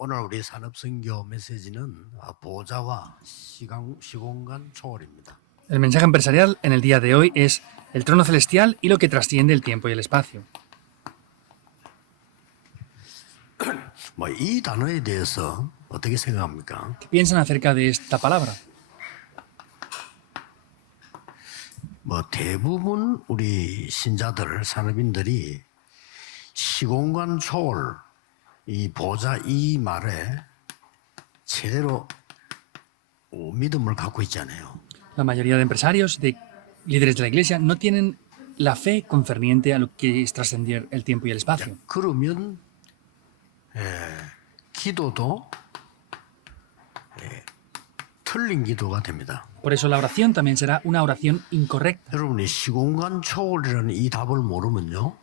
오늘 우리 산업선교 메시지는 보좌와 시공간 초월입니다. El mensaje empresarial en el día de hoy es el trono celestial y lo que trasciende el tiempo y el espacio. 이 단어에 대해서 어떻게 생각합니까? ¿Qué piensan acerca de esta palabra? 대부분 우리 신자들, 산업인들이 시공간 초월, 이 보좌 이 말에 제대로 믿음을 갖고 있잖아요. La mayoría de empresarios, de líderes de la iglesia, no tienen la fe concerniente a lo que es trascender el tiempo y el espacio. 그러면 기도도 틀린 기도가 됩니다. Por eso la oración también será una oración incorrecta. 여러분이 시공간 초월이라는 이 답을 모르면요,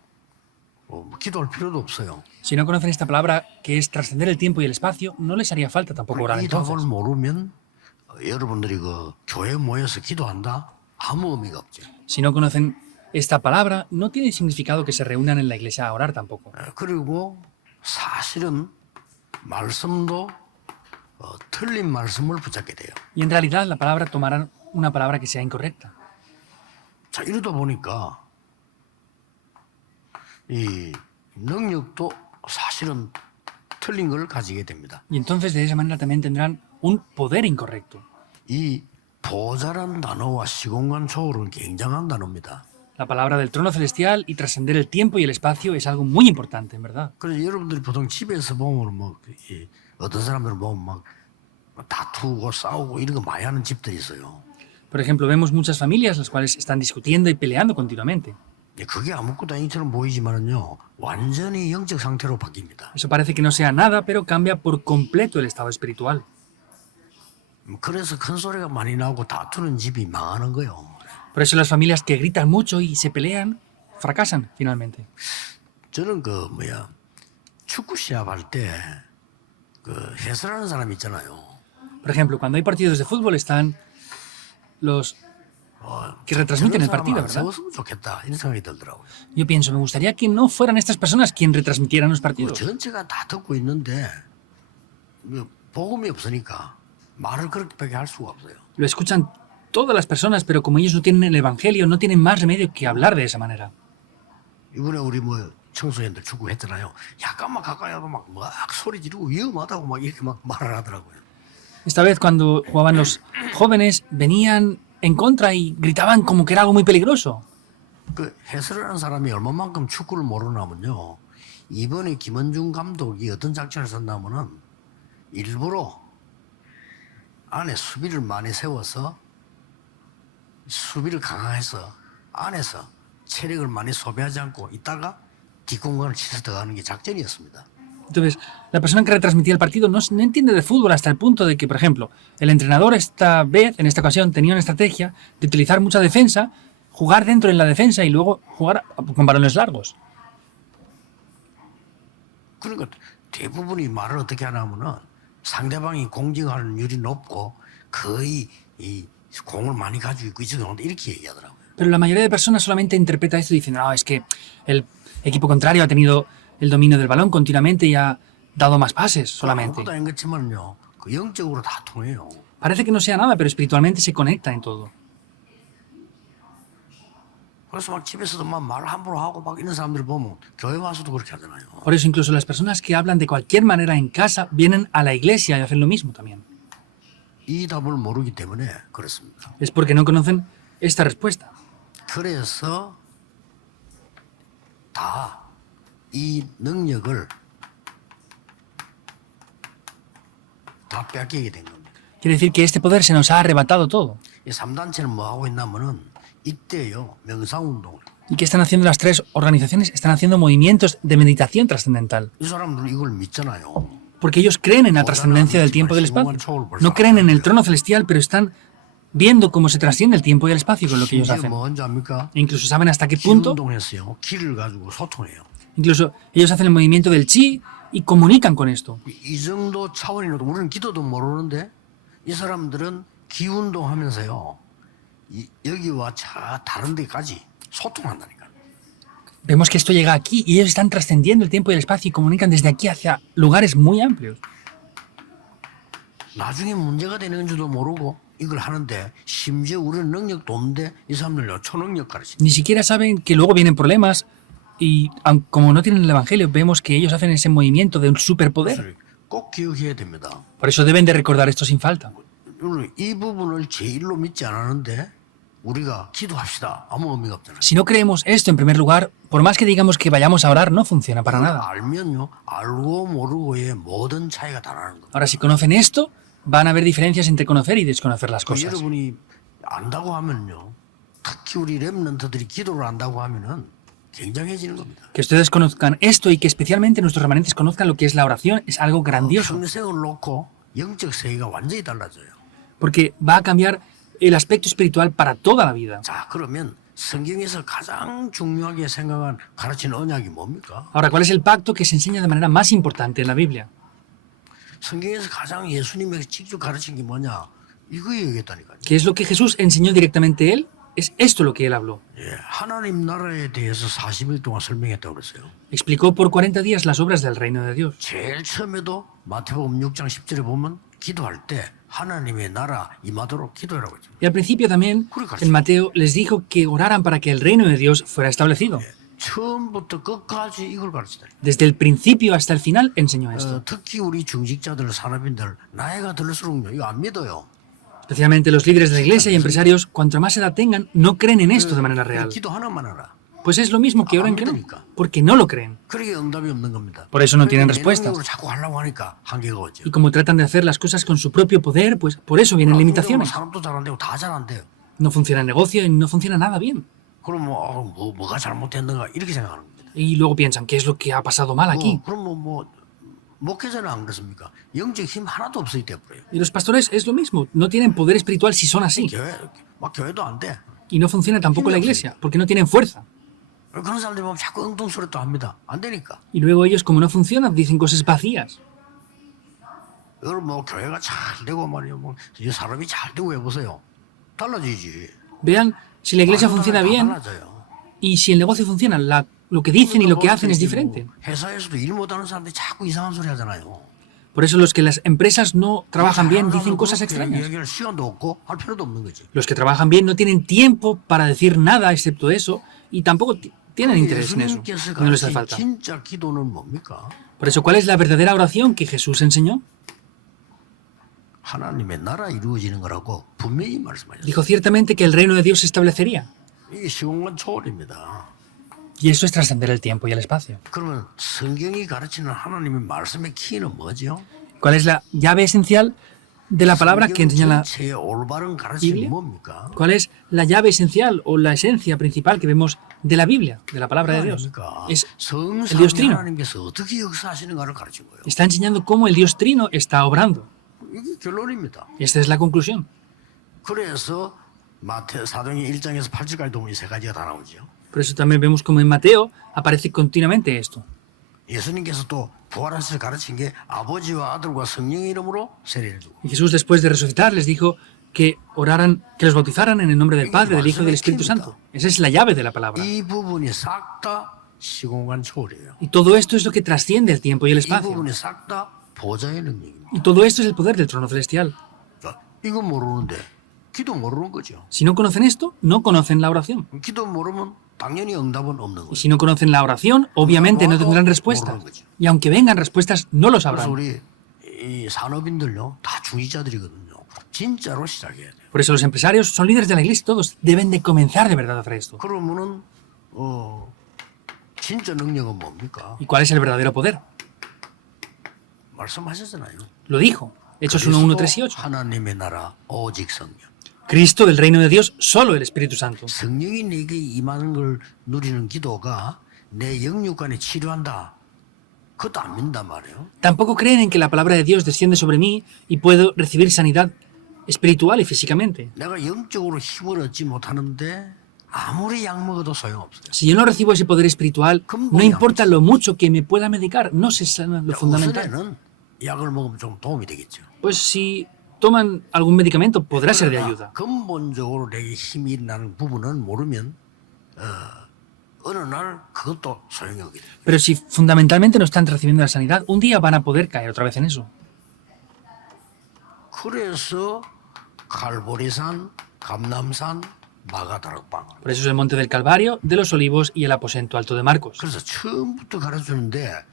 기도할 필요도 없어요. Si no conocen esta palabra, que es trascender el tiempo y el espacio, no les haría falta tampoco orar 이 답을 entonces. 모르면 여러분들이 교회에 모여서 기도한다? 아무 의미가 없죠. Si no conocen esta palabra, no tiene significado que se reúnan en la iglesia a orar tampoco. 그리고 사실은 말씀도 틀린 말씀을 붙잡게 돼요. Y en realidad la palabra tomará una palabra que sea incorrecta. 자, 이러다 보니까 이 능력도 사실은 틀린 걸 가지게 됩니다. Y entonces de esa manera también tendrán un poder incorrecto. 이 보좌란 단어와 시공간 초월은 굉장한 단어입니다. La palabra del trono celestial y trascender el tiempo y el espacio es algo muy importante, en verdad. 그래서 여러분들이 보통 집에서 보면 어떤 사람들은 보면 막 다투고 싸우고 이런 거 많이 하는 집들이 있어요. Por ejemplo, vemos muchas familias las cuales están discutiendo y peleando continuamente. 그게 아무것도 아니처럼 보이지만은요, 완전히 영적 상태로 바뀝니다. Eso parece que no sea nada, pero cambia por completo el estado espiritual. 그래서 큰 소리가 많이 나오고 다투는 집이 망하는 거예요. Por eso las familias que gritan mucho y se pelean fracasan finalmente. 저는 축구 시합할 때 해설하는 사람 있잖아요. Por ejemplo, cuando hay partidos de fútbol están los que retransmiten el partido, ¿verdad? 세웠으면 좋겠다 이런 생각이 들더라고요. Yo pienso, me gustaría que no fueran estas personas quien retransmitieran los partidos. 전체가 다 듣고 있는데 복음이 없으니까 말을 그렇게밖에 할 수가 없어요. Lo escuchan todas las personas, pero como ellos no tienen el evangelio, no tienen más remedio que hablar de esa manera. 이번에 우리 청소년들 축구 했잖아요. 약간만 가까이 하면 막 소리 지르고 위험하다고 막 이렇게 막 말을 하더라고요. Esta vez cuando jugaban los jóvenes venían en contra y gritaban como que era algo muy peligroso. 해설하는 사람이 얼마만큼 축구를 모르냐면요. 이번에 김원중 감독이 어떤 작전을 썼냐면은 일부러 안에 수비를 많이 세워서 수비를 강화해서 안에서 체력을 많이 소비하지 않고 있다가 뒷공간을 치서 들어가는 게 작전이었습니다. Entonces, la persona que retransmitía el partido no entiende de fútbol hasta el punto de que, por ejemplo, el entrenador en esta ocasión, tenía una estrategia de utilizar mucha defensa, jugar dentro en la defensa y luego jugar con balones largos. 그러니까 대부분이 말을 어떻게 하냐면은 상대방이 공격하는 율이 높고 거의 이 공을 많이 가지고 있고 있어서 이렇게 얘기하더라고요. Pero la mayoría de personas solamente interpreta esto diciendo, no, es que el equipo contrario ha tenido el dominio del balón continuamente y ha dado más pases solamente. 아무것도 아닌 것지만요. 영적으로 다 통해요. Parece que no sea nada, pero espiritualmente se conecta en todo. 그래서 막 집에서도 막 말 함부로 하고 막 이런 사람들 보면 교회 와서도 그렇게 하잖아요. Por eso incluso las personas que hablan de cualquier manera en casa vienen a la iglesia y hacen lo mismo también. 이 답을 모르기 때문에 그렇습니다. Es porque no conocen esta respuesta. 그래서 다 이 능력을 다 뺏기게 된 겁니다. Quiere decir que este poder se nos ha arrebatado todo. 이 3단체는 뭐 하고 있냐면은 이때요 명상운동을. ¿Y qué están haciendo las tres organizaciones? Están haciendo movimientos de meditación trascendental. 이 사람들은 이걸 믿잖아요. Porque ellos creen en la trascendencia del tiempo y del espacio. No creen en el trono celestial, pero están viendo cómo se trasciende el tiempo y el espacio con lo que ellos hacen. 뭔지 압니까? E incluso saben hasta qué punto. 운동했어요. 기를 가지고 소통해요. Incluso ellos hacen el movimiento del chi y comunican con esto. 이 정도 차원이라도 우리는 기도도 모르는데 이 사람들은 기운동하면서요. 여기와 다른 데까지 소통한다니까. Vemos que esto llega aquí y ellos están trascendiendo el tiempo y el espacio y comunican desde aquí hacia lugares muy amplios. 나중에 문제가 되는 줄도 모르고 이걸 하는데 심지어 우리는 능력도 없는데 이 사람들요 초능력 가르치. Ni siquiera saben que luego vienen problemas y como no tienen el Evangelio, vemos que ellos hacen ese movimiento de un superpoder. 꼭 기억해야 됩니다. Por eso deben de recordar esto sin falta. 오늘 이 부분을 제일로 믿지 않았는데 우리가 기도합시다. 아무 의미가 없잖아요. Si no creemos esto en primer lugar, por más que digamos que vayamos a orar, no funciona para 이걸 nada. 알면요 알고 모르고의 모든 차이가 다 나는 겁니다. Ahora, si conocen esto, van a haber diferencias entre conocer y desconocer las 그 cosas. 여러분이 안다고 하면요 특히 우리 렘넌트들이 기도를 안다고 하면은 굉장해지는 겁니다. Que ustedes conozcan esto y que especialmente nuestros remanentes conozcan lo que es la oración es algo grandioso, 평생을 놓고 영적 세계가 완전히 달라져요. porque va a cambiar el aspecto espiritual para toda la vida. 자 그러면 성경에서 가장 중요하게 생각한 가르치는 언약이 뭡니까? Ahora, ¿cuál es el pacto que se enseña de manera más importante en la Biblia? 성경에서 가장 예수님에게 직접 가르친 게 뭐냐? 이거 얘기했다니까요. ¿Qué es lo que Jesús enseñó directamente él? Es esto lo que él habló. 예, 하나님 나라에 대해서 40일 동안 설명했다고 그랬어요. Explicó por 40 días las obras del reino de Dios. 제일 처음에도 마태복음 6장 10절에 보면 기도할 때 하나님의 나라 임하도록 기도하라고 했죠. Y al principio también, en Mateo, les dijo que oraran para que el reino de Dios fuera establecido. 처음부터 끝까지 이걸 가르치다. Desde el principio hasta el final enseñó esto. 특히 우리 중직자들, 산업인들 나이가 들수록요 이거 안 믿어요. Especialmente los líderes de la iglesia y empresarios, cuanto más edad tengan, no creen en esto de manera real. 기도 하나만 하라. Pues es lo mismo que oren que no, porque no lo creen. 그러게 응답이 없는 겁니다. Por eso no tienen 내 respuestas. 능력으로 자꾸 하려고 하니까 한계가 오죠. Y como tratan de hacer las cosas con su propio poder, pues por eso vienen limitaciones. 사람도 잘 안 되고 다 잘 안 돼요. No funciona el negocio y no funciona nada bien. 그럼 뭐가 잘못됐는가 이렇게 생각하는 겁니다. Y luego piensan, ¿qué es lo que ha pasado mal aquí? 그럼 목회자는 안 그렇습니까? 영적 힘 하나도 없어야 돼버려요. Y los pastores es lo mismo, no tienen poder espiritual si son así. 교회도 안 돼. Y no funciona tampoco la iglesia, porque no tienen fuerza. 그런 사람들 보면 자꾸 엉뚱소리 또 합니다. 안 되니까. Y luego ellos, como no funcionan, dicen cosas vacías. 이걸 교회가 잘 되고 말이요, 이 사람이 잘 되고 해보세요. 달라지지. Vean, si la iglesia funciona bien 달라져요. y si el negocio funciona, lo que dicen y lo que hacen es diferente. 회사에서도 일 못하는 사람들이 자꾸 이상한 소리 하잖아요. Por eso los que las empresas no trabajan bien dicen cosas extrañas. 얘기할 시간도 없고 할 필요도 없는 거지. Los que trabajan bien no tienen tiempo para decir nada excepto eso y tampoco tienen interés en eso. No les hace falta. 진짜 기도는 뭡니까? Por eso, ¿cuál es la verdadera oración que Jesús enseñó? 하나님의 나라 이루어지는 거라고 분명히 말씀하셨어요. Dijo ciertamente que el reino de Dios se establecería. 이게 시공간 초월입니다. Y eso es trascender el tiempo y el espacio. 그러면 성경이 가르치는 하나님의 말씀의 키는 뭐죠? ¿Cuál es la llave esencial de la palabra que enseña la 전체의 올바른 가르침이 Biblia? 뭡니까? ¿Cuál es la llave esencial o la esencia principal que vemos de la Biblia, de la palabra de Dios? Es el Dios 성삼위 Trino. 하나님께서 어떻게 역사하시는가를 가르친 거예요. Está enseñando cómo el Dios Trino está obrando. 이게 결론입니다. Y esta es la conclusión. 그래서 마태 사도행 1장에서 8절까지 보면 이 세 가지가 다 나오죠. Por eso también vemos como en Mateo aparece continuamente esto. 예수님께서 또 부활하셔서 가르친 게 아버지와 아들과 성령의 이름으로 세례를 주고 Y Jesús, después de resucitar, les dijo que oraran, que los bautizaran en el nombre del Padre, del Hijo y del Espíritu Santo. Esa es la llave de la palabra. 이 부분이 싹 다 시공간 초월이에요. Y todo esto es lo que trasciende el tiempo y el 이 espacio. 부분이 싹 다 보좌의 능력입니다. Y todo esto es el poder del trono celestial. 자, 이거 모르는데 기도 모르는 거죠. Si no conocen esto, no conocen la oración. 기도 모르면 당연히 응답은 없는 Y 거죠. si no conocen la oración, obviamente no tendrán respuestas. Y aunque vengan respuestas, no lo 그래서 sabrán. 우리 이 산업인들요 다 중직자들이거든요. 진짜로 시작해야 돼요. Por eso los empresarios son líderes de la iglesia, todos deben de comenzar de verdad a hacer esto. 그러면은 진짜 능력은 뭡니까? ¿Y cuál es el verdadero poder? 말씀하셨잖아요. Lo dijo. Hechos 1, 1, 3 y 8. 하나님의 나라 오직 성령. Cristo, el reino de Dios, solo el Espíritu Santo. 성령이 내게 임하는 걸 누리는 기도가 내 영육간에 치료한다. 그것도 안 믿는단 말이에요. Tampoco creen en que la palabra de Dios desciende sobre mí y puedo recibir sanidad espiritual y físicamente. 내가 영적으로 힘을 얻지 못하는데 아무리 약 먹어도 소용없어요. Si yo no recibo ese poder espiritual, no importa lo mucho que me pueda medicar, no se sana lo fundamental. 우선에는 약을 먹으면 좀 도움이 되겠죠. Pues si toman algún medicamento podrá ser de ayuda. 근본적으로 내게 힘이 일어나는 부분은 모르면 어느 날 그것도 소용이 없게 돼요. Pero si fundamentalmente no están recibiendo la sanidad, un día van a poder caer otra vez en eso. 그래서 갈보리산, 감남산, 마가다락방. Por eso es el monte del Calvario, de los Olivos y el aposento alto de Marcos. 그래서 처음부터 가르쳐주는데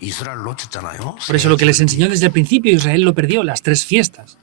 이스라엘 놓쳤잖아요. Por eso lo que les enseñó desde el principio, Israel lo perdió, las 3 fiestas.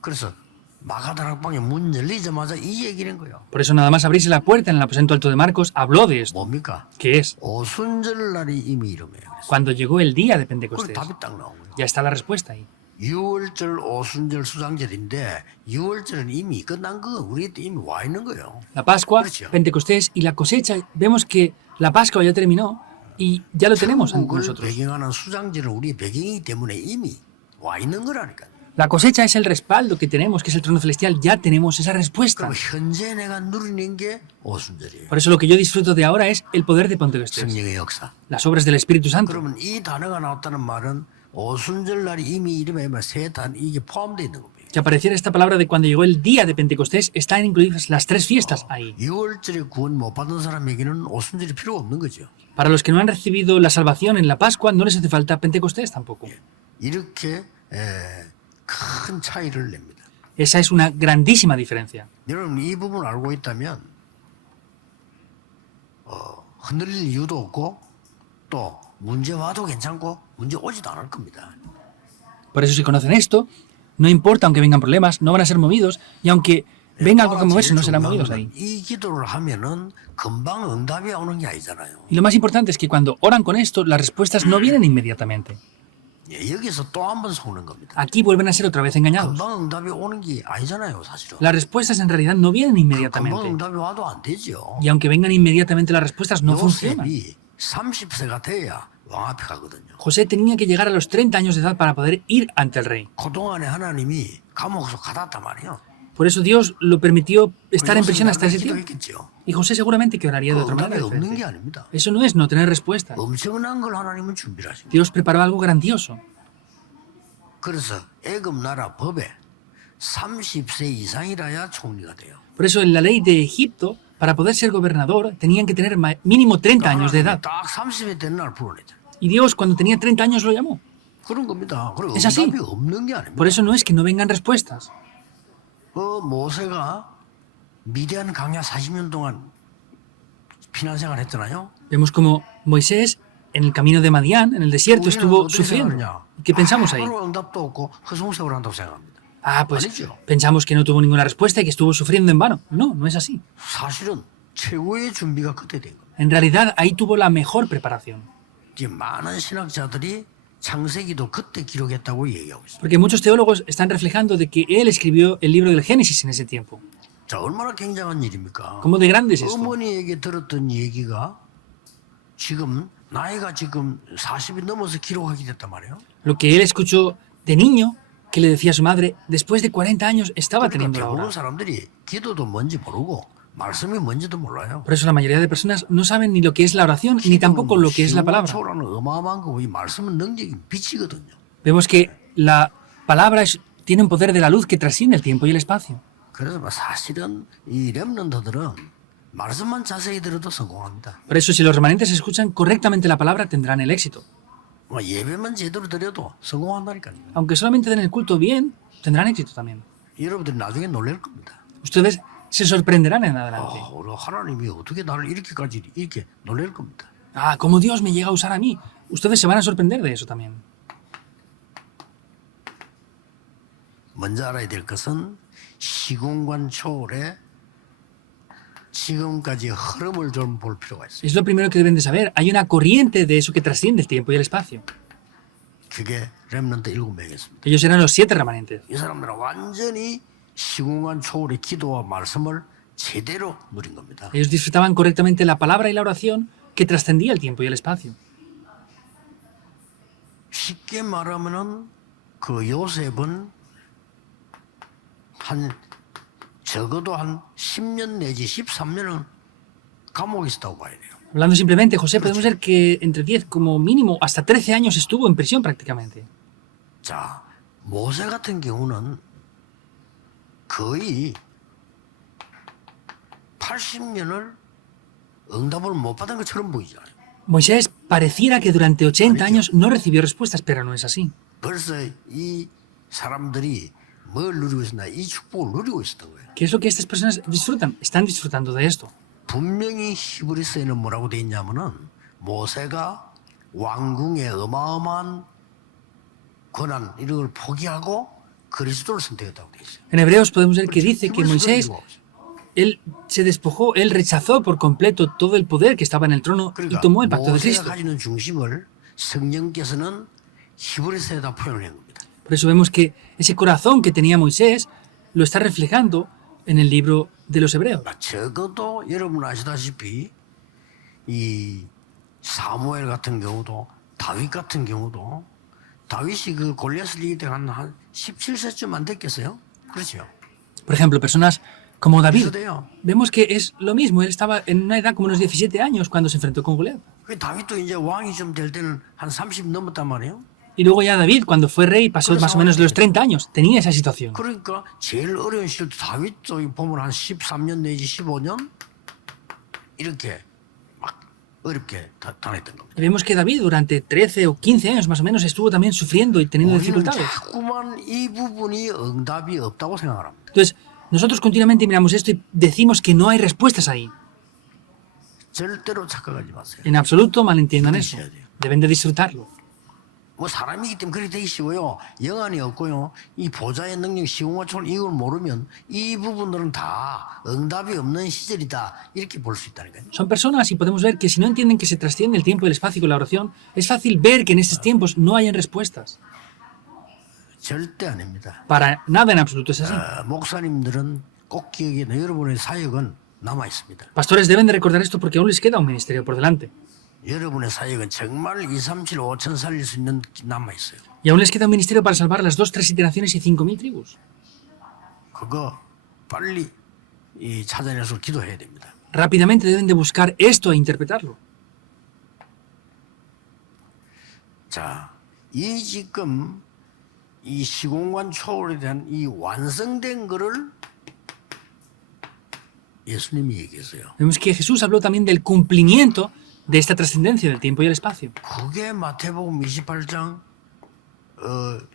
그래서 마가다락방에 문 열리자마자 이 얘기는 거예요. Por eso nada más abrirse la puerta en el aposento alto de Marcos, habló de esto, 뭡니까? que es 오순절날이 이미 이름이에요. cuando llegó el día de 그걸 Pentecostés. 답이 딱 나온 거예요. Ya está la respuesta ahí. 6월절, 오순절, 수장절인데 6월절은 이미 끝난 거 우리한테 이미 와 있는 거예요. La Pascua, 그렇죠. Pentecostés y la cosecha, vemos que la Pascua ya terminó y ya lo tenemos ante 천국을 nosotros. 배경하는 수장절은 우리의 배경이기 때문에 이미 와 있는 거라니까요. La cosecha es el respaldo que tenemos, que es el trono celestial, ya tenemos esa respuesta. 그럼 현재 내가 누리는 게 오순절이에요. Por eso lo que yo disfruto de ahora es el poder de Pentecostés, 성령의 역사. las obras del Espíritu Santo. 그러면 이 단어가 나왔다는 말은 오순절 날이 이미 이름에 세단 이게 포함되어 있는 겁니다. Que apareciera esta palabra de cuando llegó el día de Pentecostés, están incluidas las 3 fiestas ahí. 6월절에 구원 못 받은 사람에게는 오순절이 필요 없는 거죠. Para los que no han recibido la salvación en la Pascua, no les hace falta Pentecostés tampoco. 이렇게 큰 차이를 냅니다. Esa es una grandísima diferencia. 여러분 이 부분을 알고 있다면 흔들릴 이유도 없고 또 문제 와도 괜찮고 문제 오지도 않을 겁니다. Por eso si conocen esto, no importa aunque vengan problemas, no van a ser movidos, y aunque venga algo que moverse, no serán movidos ahí. 이 기도를 하면은 금방 응답이 오는 게 아니잖아요. Y lo más importante es que cuando oran con esto, las respuestas no vienen inmediatamente. 여기서 또 한 번 속는 겁니다. Aquí vuelven a ser otra vez engañados. 금방 응답이 오는 게 아니잖아요, 사실은. Las respuestas en realidad no vienen 금방 inmediatamente. 응답이 와도 안 되죠. Y aunque vengan inmediatamente las respuestas, no funcionan. 요셉이 30세가 돼야 왕 앞에 가거든요. José tenía que llegar a los 30 años de edad para poder ir ante el rey. 그동안에 하나님이 감옥에서 가뒀단 말이에요. Por eso Dios lo permitió estar en prisión hasta ese tiempo. 기도했겠죠. Y José seguramente que oraría de otra 응답이 manera 없는 게 diferente. 아닙니다. Eso no es no tener respuestas. 엄청난 걸 하나님은 준비를 하십니다. Dios preparó algo grandioso. 그래서 애굽 나라 법에 30세 이상이라야 총리가 돼요. Por eso en la ley de Egipto, para poder ser gobernador, tenían que tener mínimo 30 años de edad. 딱 30세 된 날 불러냈잖아요. Y Dios cuando tenía 30 años lo llamó. 그런 겁니다. 그리고 Es así. 응답이 없는 게 아닙니다. Por eso no es que no vengan respuestas. 모세가 미디안 강야 40년 동안 피난 생활 했잖아요. Vemos como Moisés en el camino de Madián, en el desierto, 우리는 estuvo 어떻게 sufriendo. 생각하느냐? ¿Y qué pensamos ahí? 아무런 응답도 없고 허송세월 한다고 생각합니다. Ah, pues 아니죠. pensamos que no tuvo ninguna respuesta y que estuvo sufriendo en vano. No, no es así. 사실은 최고의 준비가 그때 된 겁니다. En realidad ahí tuvo la mejor preparación. 이제 많은 신학자들이 창세기도 그때 기록했다고 얘기하고 있어요. Porque muchos teólogos están reflejando de que él escribió el libro del Génesis en ese tiempo. 자, 얼마나 굉장한 일입니까? ¿Cómo de grande es esto? 어머니에게 들었던 얘기가 지금 나이가 지금 40이 넘어서 기록하게 됐단 말이에요. Lo que él escuchó de niño, que le decía a su madre, después de 40 años estaba 그러니까 teniendo la 대부분 hora. 사람들이 기도도 뭔지 모르고 말씀이 뭔지도 몰라요. Por eso la mayoría de personas no saben ni lo que es la oración, ni tampoco lo que es la palabra. 초라는 어마어마한 거고 이 말씀은 능력이 빛이거든요. Vemos que la palabra tiene un poder de la luz que trasciende el tiempo y el espacio. 그래서 사실은 이 렘넌트들은 말씀만 자세히 들어도 성공합니다. Por eso si los remanentes escuchan correctamente la palabra tendrán el éxito. 예배만 제대로 드려도 성공한다니까요. Aunque solamente den el culto bien, tendrán éxito también. 여러분들이 나중에 놀랄 겁니다. Ustedes se sorprenderán en adelante. 우리 하나님이 어떻게 나를 이렇게까지 이렇게 놀랄 겁니다. Ah, cómo Dios me llega a usar a mí. Ustedes se van a sorprender de eso también. 먼저 알아야 될 것은 시공간 초월에 지금까지 흐름을 좀 볼 필요가 있어요. Es lo primero que deben de saber. Hay una corriente de eso que trasciende el tiempo y el espacio. 그게 렘넌트 7명이었습니다. Ellos eran los 7 remanentes. 이 사람들은 완전히 시공간 초월의 기도와 말씀을 제대로 누린 겁니다. Ellos disfrutaban correctamente la palabra y la oración que trascendía el tiempo y el espacio. 쉽게 말하면은 그 요셉은 적어도 한 10년 내지 13년은 감옥에 있었다고 봐야 돼요. Hablando simplemente, José, podemos ver que entre 10 como mínimo hasta 13 años estuvo en prisión prácticamente. 자, 모세 같은 경우는 거의 80년을 응답을 못 받은 것처럼 보이잖아요. Moisés pareciera que durante 80 años no recibió respuestas, pero no es así. 벌써 이 사람들이 뭘 누리고 있었나? 이 축복을 누리고 있었던 거예요. ¿Qué es lo que estas personas disfrutan? Están disfrutando de esto. 분명히 히브리서에는 뭐라고 돼 있냐면은 모세가 왕궁의 어마어마한 권한 이런 걸 포기하고 그리스도를 선택했다고 돼 있어요. En Hebreos podemos ver que dice que 히브리서를 Moisés, 읽어보세요. él se despojó, él rechazó por completo todo el poder que estaba en el trono y 그러니까 tomó el pacto de 모세가 Cristo. 가지는 중심을 성령께서는 히브리서에다 표현을 한 겁니다. Por eso vemos que ese corazón que tenía Moisés lo está reflejando en el libro de los Hebreos. 적어도 여러분 아시다시피 이 사무엘 같은 경우도 다윗 같은 경우도 다윗이 그 골리앗을 이길 때 한 17세쯤 안 됐겠어요? 그렇죠. Por ejemplo, personas como David. 그래서요. Vemos que es lo mismo, él estaba en una edad como unos 17 años cuando se enfrentó con Goliat. 그 다윗도 이제 왕이 좀 될 때는 한 30 넘었단 말이에요. Y luego ya David, cuando fue rey, pasó más o menos de los 30 años, tenía esa situación. 그러니까 제일 어려운 시절 다윗도 보면 한 13년 내지 15년 이렇게 막 어렵게 당했던 겁니다. Y vemos que David durante 13 o 15 años más o menos estuvo también sufriendo y teniendo 우리는 dificultades. 자꾸만 이 부분이 응답이 없다고 생각합니다. Entonces, nosotros continuamente miramos esto y decimos que no hay respuestas ahí. 절대로 착각하지 마세요. En absoluto malentiendan eso. Deben de disfrutarlo. 뭐 사람이기 때문에 그렇게 되기 쉬워요. 영안이 없고요. 이 보좌의 능력, 시공화초를 이걸 모르면 이 부분들은 다 응답이 없는 시절이다. 이렇게 볼 수 있다니까요. Son personas y podemos ver que si no entienden que se trasciende el tiempo y el espacio con la oración, es fácil ver que en estos tiempos no hayan respuestas. 절대 아닙니다. Para nada en absoluto es así. 목사님들은 꼭 기억해야 돼요. 여러분의 사역은 남아 있습니다. Pastores deben de recordar esto porque aún les queda un ministerio por delante. 여러분의 사역은 정말 2, 3, 7, 5천 살릴 수 있는 남아 있어요. Y aún les queda un ministerio para salvar las 2, 3 iteraciones y 5.000 tribus. 그거 빨리 찾아내서 기도해야 됩니다. Rápidamente deben de buscar esto e interpretarlo. 자, 이 지금 이 시공간 초월에 대한 이 완성된 거를 예수님이 얘기했어요. Vemos que Jesús habló también del cumplimiento de esta trascendencia del tiempo y el espacio. 그게 마태복음 28장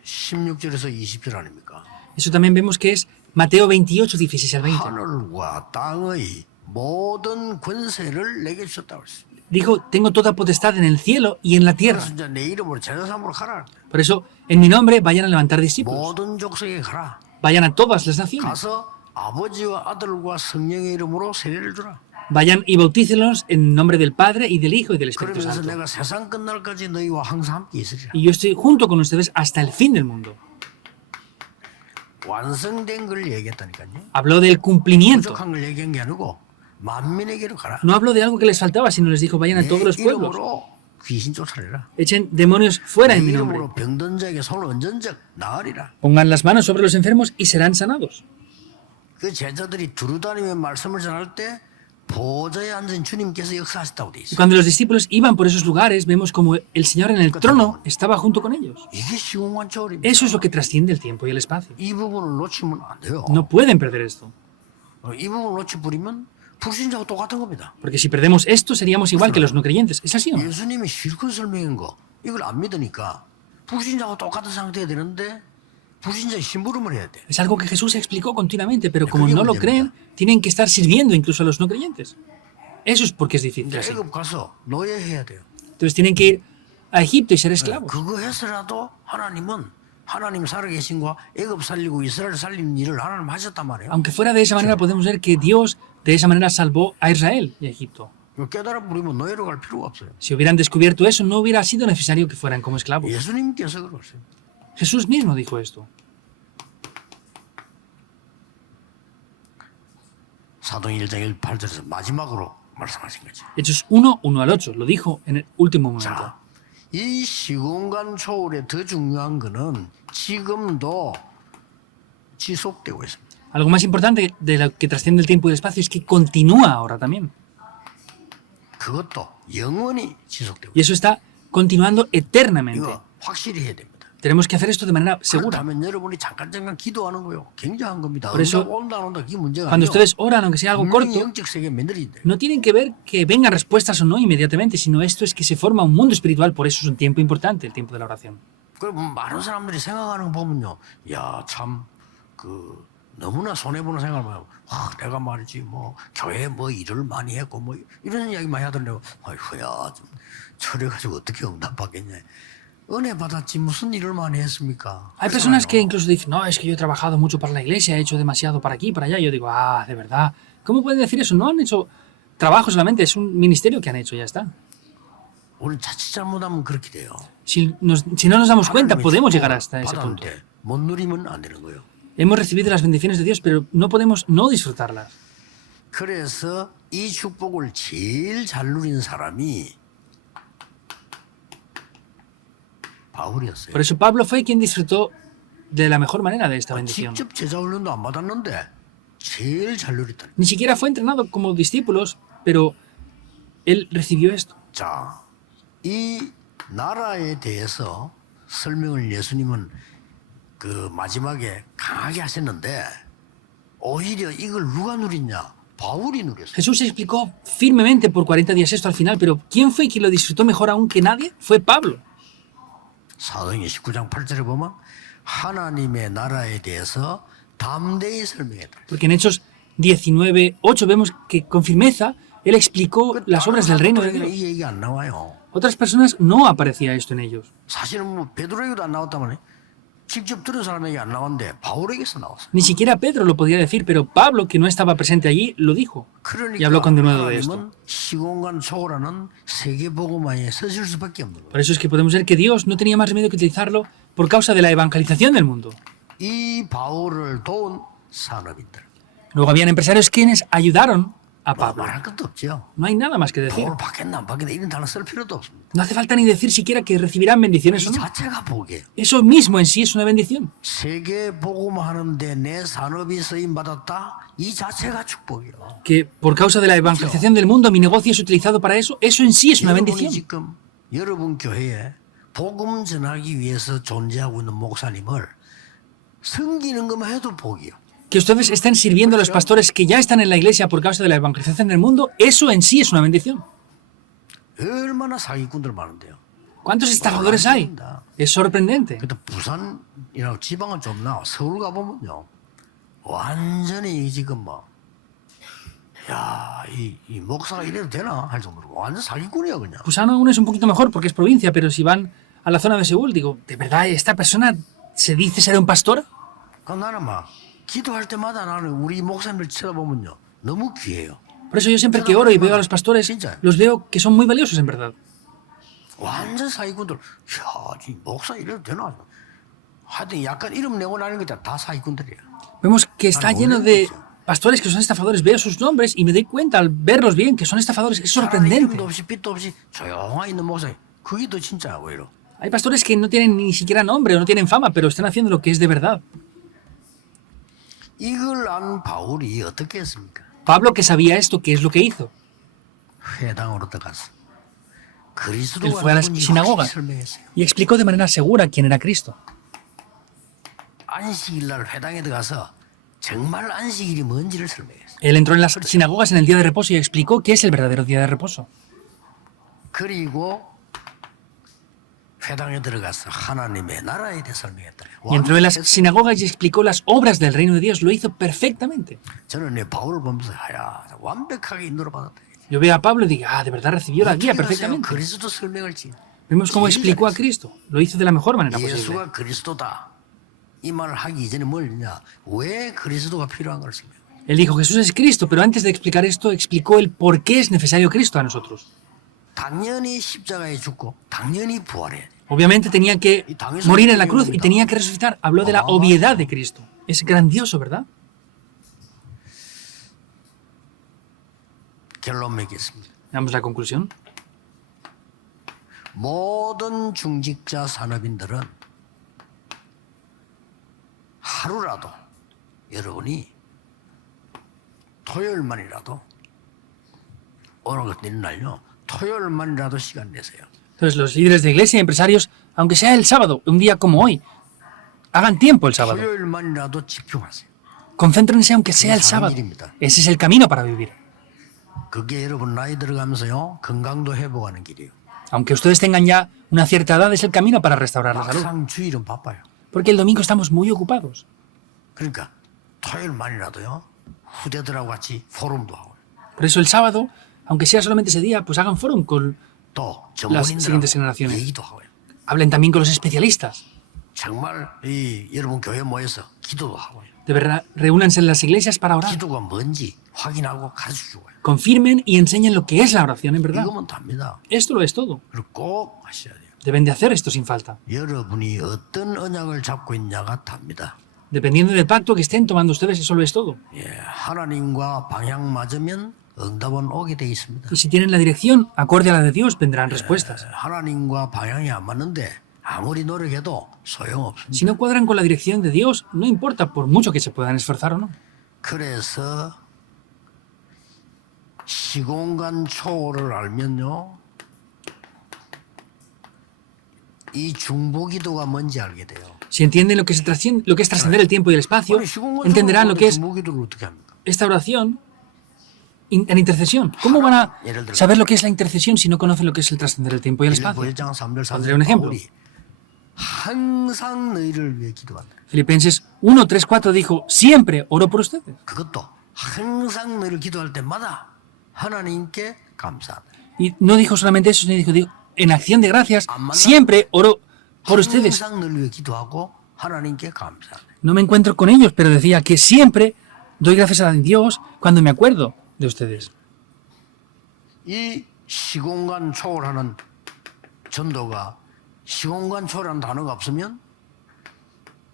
16절에서 20절 아닙니까? Eso también vemos que es Mateo 28, 16 al 20. 하늘과 땅의 모든 권세를 내게 주셨다고 했습니다. Dijo, tengo toda potestad en el cielo y en la tierra. 그래서 이제 내 이름으로 제자 삼으러 가라. Por eso, en mi nombre, vayan a levantar discípulos. 모든 족속에 가라. Vayan a todas las naciones. 가서 아버지와 아들과 성령의 이름으로 세례를 주라. Vayan y bautícelos en nombre del Padre y del Hijo y del Espíritu 그러면서 Santo. 내가 세상 끝날까지 너희와 항상 함께 있으리라. Y yo estoy junto con ustedes hasta el fin del mundo. 완성된 걸 얘기했다니까요. Habló del cumplimiento. 부족한 걸 얘기한 게 아니고 만민에게로 가라. No habló de algo que les faltaba, sino les dijo, vayan a todos 내 los pueblos. 이름으로 귀신 쫓아내라. Echen demonios fuera 내 en mi nombre. 이름으로 병든 자에게 손을 얹은 적 나으리라. Pongan las manos sobre los enfermos y serán sanados. 그 제자들이 두루다니며 말씀을 전할 때 보좌에 앉은 주님께서 역사하셨다고 돼 Y 있어요. cuando los discípulos iban por esos lugares, vemos como el Señor en el trono estaba junto con ellos. 이게 시공간 초월입니다. Eso es lo que trasciende el tiempo y el espacio. 이 부분을 놓치면 안 돼요. No pueden perder esto. 이 부분을 놓쳐버리면 불신자하고 똑같은 겁니다. Porque si perdemos esto, seríamos igual que los no creyentes. ¿Es así o no? 예수님이 실컷 설명한 거 이걸 안 믿으니까 불신자하고 똑같은 상태가 되는데 불신자의 심부름을 해야 돼. Es algo que Jesús explicó continuamente, pero como no lo creen, tienen que estar sirviendo incluso a los no creyentes. Eso es porque es difícil así. 애굽 가서 노예해야 돼요. Entonces tienen que ir a Egipto y ser esclavos. 그거 해서라도 하나님은 하나님 살아계신 거 애굽 살리고 이스라엘 살리는 일을 하나님 하셨단 말이에요. Aunque fuera de esa manera, podemos ver que Dios de esa manera salvó a Israel y a Egipto. 깨달아 버리면 노예로 갈 필요가 없어요. Si hubieran descubierto eso, no hubiera sido necesario que fueran como esclavos. 예수님께서 그러세요. Jesús mismo dijo esto. 사도행 1장 1절에서 마지막으로 말씀하신 거죠. Hechos 1, 1 al 8. Lo dijo en el último momento. 자, 이 시공간 초월의 더 중요한 거는 지금도 지속되고 있습니다. Algo más importante de lo que trasciende el tiempo y el espacio es que continúa ahora también. 그것도 영원히 지속되고 Y eso está continuando eternamente. 이거 확실히 해야 됩니다. Tenemos que hacer esto de manera segura. 그렇다면 여러분이 잠깐 기도하는 거요. 굉장한 겁니다. Por eso, 응답 온다 안 온다 그게 문제가 Cuando 아니에요. ustedes oran, aunque sea algo 분명히 corto, 영적 세계 만들어진대. no tienen que ver que vengan respuestas o no inmediatamente, sino esto es que se forma un mundo espiritual, por eso es un tiempo importante, el tiempo de la oración. 그럼 많은 사람들이 생각하는 거 보면요. 야, 참 너무나 손해보는 생각을 하고, 내가 말이지, 뭐, 교회에 뭐 일을 많이 했고, 뭐, 이런 이야기 많이 하던데, 아이고야, 좀, 저래가지고 어떻게 응답받겠냐. 은혜 받았지, 무슨 일을 많이 했습니까? Hay personas que incluso dicen, no, es que yo he trabajado mucho para la iglesia, he hecho demasiado para aquí, para allá. Y yo digo, de verdad, ¿cómo pueden decir eso? No han hecho trabajo solamente, es un ministerio que han hecho, ya está. 우리 자칫 잘못하면 그렇게 돼요. Si no nos damos cuenta, 하나님의 podemos 축복을 llegar hasta ese punto. 받았는데 못 누리면 안 되는 거예요. Hemos recibido las bendiciones de Dios, pero no podemos no disfrutarlas. 그래서 이 축복을 제일 잘 누린 사람이 바울이었어요. Por eso Pablo fue quien disfrutó de la mejor manera de esta bendición. 직접 제자 훈련도 안 받았는데 제일 잘 누렸다. Ni siquiera fue entrenado como discípulos, pero él recibió esto. 자, 이 나라에 대해서 설명을 예수님은 그 마지막에 강하게 하셨는데 오히려 이걸 누가 누렸냐? 바울이 누렸어요. Jesús explicó firmemente por 40 días esto al final, pero ¿quién fue quien lo disfrutó mejor aún que nadie? Fue Pablo. 사도행전 19장 8절에 보면 하나님의 나라에 대해서 담대히 설명했다. Porque en Hechos 19:8 vemos que con firmeza él explicó las obras del reino de Dios. 이 얘기 안 나와요. Otras personas no aparecía esto en ellos. 사실은 뭐 베드로에게도 안 나왔다만 직접 들은 사람에게 안 나왔는데 바울에게서 나왔어요. Ni siquiera Pedro lo podía decir, pero Pablo, que no estaba presente allí, lo dijo. Y habló con denuedo de esto. 하나님은 시공간 초월하는 세계복음화에 서실 수밖에 없는 거예요. Por eso es que podemos ver que Dios no tenía más remedio que utilizarlo por causa de la evangelización del mundo. 이 바울을 도운 산업인들. Luego habían empresarios quienes ayudaron a 뭐 Pablo. 말할 것도 없죠. No hay nada más que decir. 바울 받겠나 안 받겠나 이런 단어 쓸 필요도 없습니다. No hace falta ni decir siquiera que recibirán bendiciones o 이 no. 자체가 복이에요. Eso mismo en sí es una bendición. 세계복음하는데 내 산업이 쓰임 받았다. 이 자체가 축복이에요. Que por causa de la evangelización del mundo mi negocio es utilizado para eso en sí es una 여러분이 bendición. 지금 여러분 교회에 복음 전하기 위해서 존재하고 있는 목사님을 섬기는 것만 해도 복이요. Que ustedes estén sirviendo a los pastores que ya están en la iglesia por causa de la evangelización del mundo, eso en sí es una bendición. 얼마나 사기꾼들 많은데요. ¿Cuántos estafadores hay? Es sorprendente. 그래도 부산이라고 지방은 좀 나와. 서울 가보면요. 완전히 지금 뭐, 야, 이 목사가 이래도 되나? 할 정도로 완전 사기꾼이야, 그냥. Pusan aún es un poquito mejor porque es provincia, pero si van a la zona de Seúl, digo, ¿de verdad esta persona se dice ser un pastor? 그럼 나는 막, 기도할 때마다 나는 우리 목사님들 쳐다보면요. 너무 귀해요. Por eso yo siempre que oro y veo a los pastores, los veo que son muy valiosos en verdad. 완전 사기꾼들. 야, 이 목사 이래도 되나? 하여튼 약간 이름 내고 나는 게 다 사기꾼들이야. Vemos que está lleno de pastores que son estafadores. Veo sus nombres y me doy cuenta al verlos bien que son estafadores. Es sorprendente. 이름도 없이 빛도 없이 조용히 있는 목사. 그게 더 진짜 오히려. Hay pastores que no tienen ni siquiera nombre o no tienen fama, pero están haciendo lo que es de verdad. 이걸 안 바울이 어떻게 했습니까? Pablo, que sabía esto, ¿qué es lo que hizo? 회당으로 들어가서 Él 그리스도가 fue a las 누군지 sinagogas 확실히 설명했어요. y explicó de manera segura quién era Cristo. 안식일 날 회당에 들어가서 정말 안식일이 뭔지를 설명했어요. Él entró en las sinagogas en el día de reposo y explicó qué es el verdadero día de reposo. 그리고 회당에 들어가서 하나님의 나라에 대해 설명했다. Y entró en las sinagogas y explicó las obras del reino de Dios. Lo hizo perfectamente. 저는 내 바울을 보면서 야, 완벽하게 인도를 받았다. Yo veo a Pablo y digo, de verdad recibió la guía 어떻게 하세요? perfectamente. 그리스도 설명을 지. Vemos cómo explicó a Cristo. Lo hizo de la mejor manera posible. 예수가 그리스도다. 이 말을 하기 이전에 뭘 했냐? 왜 그리스도가 필요한 걸 설명. Él dijo, Jesús es Cristo, pero antes de explicar esto, explicó el por qué es necesario Cristo a nosotros. 당연히 십자가에 죽고 당연히 부활해야 돼. Obviamente tenía que morir en la cruz y tenía que resucitar. Habló de la obviedad de Cristo. Es grandioso, ¿verdad? 결론 맺겠습니다. Veamos la conclusión. 모든 중직자 산업인들은 하루라도 여러분이 토요일만이라도 오늘 같은 이런 날요. 토요일만이라도 시간 내세요. Entonces, los líderes de iglesia y empresarios, aunque sea el sábado, un día como hoy, hagan tiempo el sábado. 토요일만이라도 집중하세요. Concéntrense aunque sea el sábado. Ese es el camino para vivir. 그게 여러분 나이 들어가면서요. 건강도 회복하는 길이에요. Aunque ustedes tengan ya una cierta edad, es el camino para restaurar la salud. 막상 주일은 바빠요. Porque el domingo estamos muy ocupados. 그러니까 토요일만이라도요. 후대들하고 같이 포럼도 하고 Por eso el sábado, aunque sea solamente ese día, pues hagan fórum con 또 las siguientes 전문인들하고 generaciones. 얘기도 하고요. Hablen también con los especialistas. 정말 이 여러분 교회 모여서 기도도 하고요. De verdad, reúnanse en las iglesias para orar. 기도가 뭔지 확인하고 가르쳐주고요. Confirmen y enseñen lo que es la oración en verdad. 이거면 답니다. Esto lo es todo. 그리고 꼭 하셔야 돼요. Deben de hacer esto sin falta. 여러분이 어떤 언약을 잡고 있냐가 답니다. Dependiendo del pacto que estén tomando ustedes, eso lo es todo. 예, 하나님과 방향 맞으면 응답은 오게 돼 있습니다. Y si tienen la dirección acorde a la de Dios, vendrán respuestas. 하나님과 방향이 안 맞는데 아무리 노력해도 소용없습니다. Si no cuadran con la dirección de Dios, no importa por mucho que se puedan esforzar o no. 그래서 시공간 초월을 알면요, 이 중보기도가 뭔지 알게 돼요. Si entienden lo que, lo que es trascender el tiempo y el espacio, 아니, 시공간 entenderán lo que es 중보기도를 어떻게 합니까? esta oración en intercesión. ¿Cómo van a saber lo que es la intercesión si no conocen lo que es el trascender el tiempo y el espacio? 1장 3절 Pondré un 4절 ejemplo. 바울이 항상 너희를 위해 기도한다. Filipenses 1, 3, 4 dijo, siempre oro por ustedes. 그것도 항상 너희를 기도할 때마다 하나님께 감사한다. Y no dijo solamente eso, sino dijo, en acción de gracias, siempre oro por ustedes. 항상 너희를 위해 기도하고 하나님께 감사한다. No me encuentro con ellos, pero decía que siempre doy gracias a Dios cuando me acuerdo de ustedes. 이 시공간 초월하는 전도가 시공간 초월하는 단어가 없으면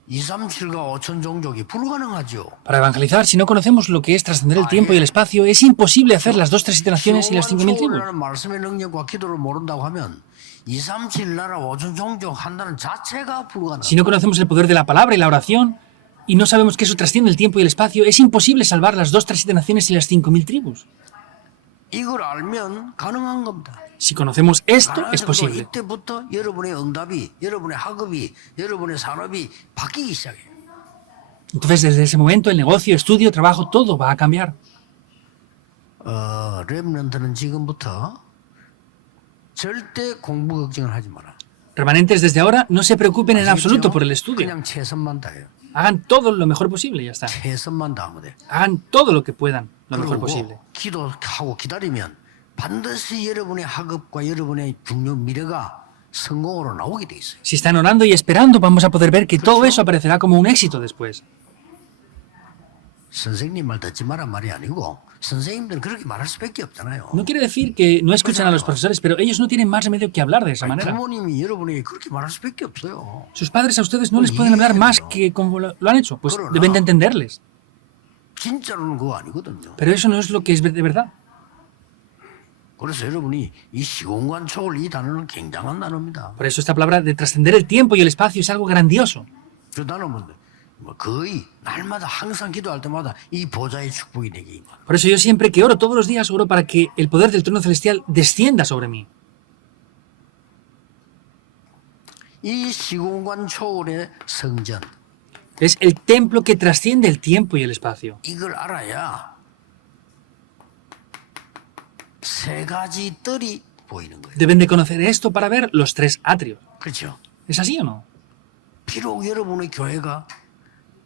237과 5천 종족이 불가능하죠. Para evangelizar, si no conocemos lo que es trascender el tiempo y el espacio, es imposible hacer las 2, 3 naciones y las 5.000 tribus. 초월하는 말씀의 능력과 기도를 모른다고 하면 237 나라 5천 종족 한다는 자체가 불가능. Si no conocemos el poder de la palabra y la oración, y no sabemos que eso trasciende el tiempo y el espacio, es imposible salvar las 2, 3, naciones y las 5.000 tribus. 이걸 알면 가능한 겁니다. Si conocemos esto, es 가능해서 posible. 이때부터 여러분의 응답이, 여러분의 학업이, 여러분의 산업이 바뀌기 시작해요. Entonces, desde ese momento, el negocio, estudio, trabajo, todo va a cambiar. 렘넌트는 지금부터 절대 공부 걱정을 하지 마라. Remanentes, desde ahora, no se preocupen en 아시겠죠? absoluto por el estudio. 그냥 최선만 다해요. Hagan todo lo mejor posible y ya está. 최선만 다하면 돼. Hagan todo lo que puedan, lo mejor 그리고 posible. 기도하고 기다리면 반드시 여러분의 학업과 여러분의 중요 미래가 성공으로 나오게 돼 있어요. Si están orando y esperando, vamos a poder ver que todo eso aparecerá como un éxito después. 선생님 말 듣지 마란 말이 아니고 선생님들은 그렇게 말할 수밖에 없잖아요. No quiere decir que no escuchan a los profesores, pero ellos no tienen más remedio que hablar de esa manera. 부모님이 여러분에게 그렇게 말할 수밖에 없어요. Sus padres a ustedes no les pueden hablar más que como lo han hecho, pues deben de entenderles. 진짜로는 그거 아니거든요. Pero eso no es lo que es de verdad. 그래서 여러분이 이 시공간 초월 이 단어는 굉장한 단어입니다. Por eso esta palabra de trascender el tiempo y el espacio es algo grandioso. 그 단어는 뭐 거의 날마다 항상 기도할 때마다 이 보좌의 축복이 내게 임하라. Por eso yo siempre que oro, todos los días oro para que el poder del trono celestial descienda sobre mí. 이 시공간 초월의 성전 Es el templo que trasciende el tiempo y el espacio. 이걸 알아야 세 가지 뜰이 보이는 거예요. Deben de conocer esto para ver los 3 atrios. 그렇죠? ¿Es así o no? 비록 여러분의 교회가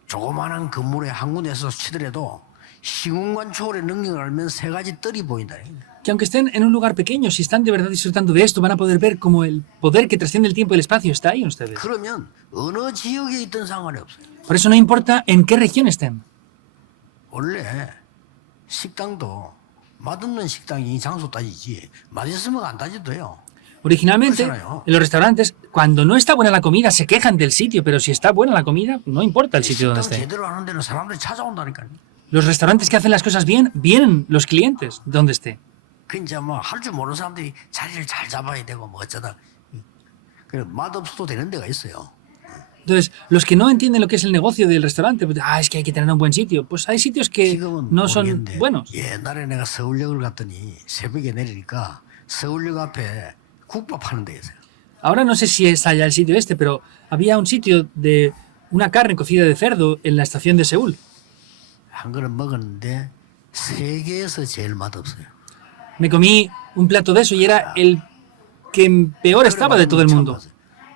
조그마한 건물에 한 군데서 치더라도 시공간 초월의 능력을 알면 세 가지 뜰이 보인다. Que aunque estén en un lugar pequeño, si están de verdad disfrutando de esto, van a poder ver cómo el poder que trasciende el tiempo y el espacio está ahí en ustedes. 그러면 어느 지역에 있든 상관이 없어요. Por eso no importa en qué región estén. 원래 식당도 맛없는 식당이 장소 따지지 맛있으면 안 따져도요. Originalmente, en los restaurantes, cuando no está buena la comida, se quejan del sitio, pero si está buena la comida, no importa el sitio donde 식당 esté. 제대로 하는 데는 사람들이 찾아온다니까요. Los restaurantes que hacen las cosas bien, vienen los clientes donde esté. 그 이제 뭐 할 줄 모르는 사람들이 자리를 잘 잡아야 되고 뭐 어쩌다. 그래 맛없어도 되는 데가 있어요. Entonces, los que no entienden lo que es el negocio del restaurante, pues, es que hay que tener un buen sitio. Pues hay sitios que 지금은 no son 모르겠는데 buenos. 옛날에 내가 서울역을 갔더니 새벽에 내리니까 서울역 앞에 국밥 하는 데 있어요. Ahora no sé si es allá el sitio este, pero había un sitio de una carne cocida de cerdo en la estación de Seúl. 한 그릇 먹었는데 세계에서 제일 맛없어요. Me comí un plato de eso y era el que peor estaba de todo el mundo.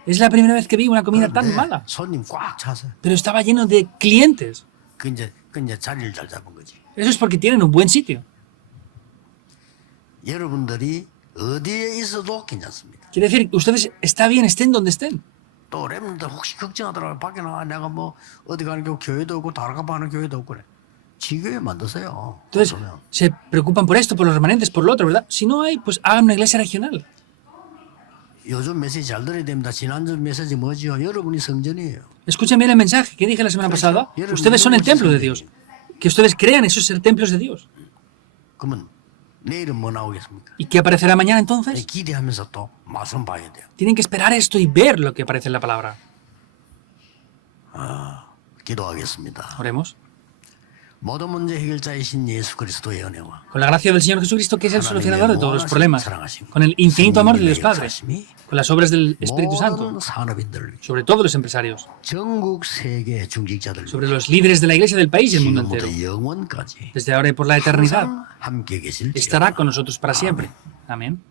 Es la primera vez que vi una comida tan 그런데 mala, 손님 꽉 차서 pero estaba lleno de clientes. 그 이제 자리를 잘 잡은 거지. Eso es porque tienen un buen sitio. 여러분들이 어디에 있어도 괜찮습니다. Quiere decir, ustedes está bien, estén donde estén. 또 랩런들 혹시 걱정하더라고요. 밖에 나가 내가 뭐 어디 가는 교회도 없고 다락가 가는 교회도 없고 그래. 지교회 만드세요. Entonces, 없으면. se preocupan por esto, por los remanentes, por lo otro, ¿verdad? Si no hay, pues hagan una iglesia regional. 요즘 메시지 잘 들어야 됩니다. 지난주 메시지 뭐지요? 여러분이 성전이에요. Escuchen bien el mensaje que dije la semana pasada. Ustedes son el templo de Dios. Que ustedes crean eso es ser templos de Dios. 그러면 내일은 뭐 나오겠습니까? ¿Y qué aparecerá mañana entonces? 기대하면서 또 말씀 봐야 돼요. Tienen que esperar esto y ver lo que aparece en la palabra. 기도하겠습니다. Oremos. 모든 문제 해결자이신 예수 그리스도의 은혜와 Con la gracia del Señor Jesucristo, que es el solucionador de todos los problemas. Con el infinito amor de Dios Padre. Con las obras del Espíritu Santo. 모든 산업인들을 위해 Sobre todo los empresarios. 전국 세계 중직자들 Sobre los líderes de la iglesia del país y el mundo 지금부터 entero. 영원까지 Desde ahora y por la eternidad. 항상 함께 계실지어다. Estará con nosotros para siempre. Amén.